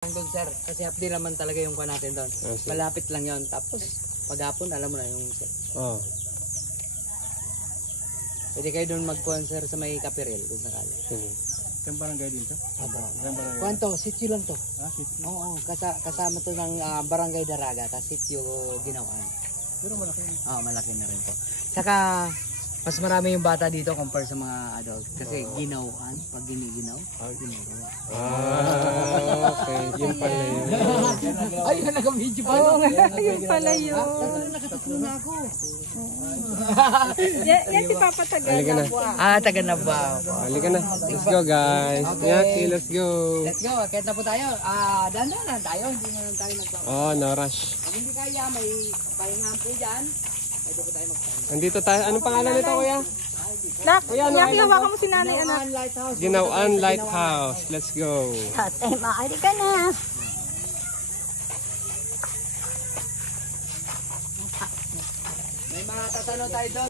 Doon sir, kasi half day naman talaga yung kuha natin doon. Malapit lang yon. Tapos paghapon alam mo na yung sir. Oh. Pwede kayo doon mag-sponsor sa may Kapirel kung sakali. Sige. Saan barangay din to? Kwanto, sityo lang to. Ah, sityo. Oo, kasama to ng Barangay Daraga, tas sityo Ginawaan. Pero malaki. Malaki na rin po. Saka mas marami yung bata dito compare sa mga adult. Kasi ginawaan, pag giniginaw, ginagawa. Okay. Yun pala yun. Ay, naka-video pa. Oo nga, yun pala yun. Nakatatlo na ako. Yan si Papa Taga Halika na. Taga na ba? Halika na. Let's go guys. Okay. Yaki, let's go. Let's go, kahit na po tayo. Dandan lang tayo, hindi na lang tayo nagbaba. Oh, no rush. Pag hindi kaya, may pahingahan po dyan. Ay, doon po tayo magpahinga. Andito tayo. Anong pangalan nito, kuya? Nak, hawakan mo si nanay, anak. Ginawaan Lighthouse. Ginawaan Lighthouse. Let's go. Tatay, maaari ka na. May mga tatanong tayo doon.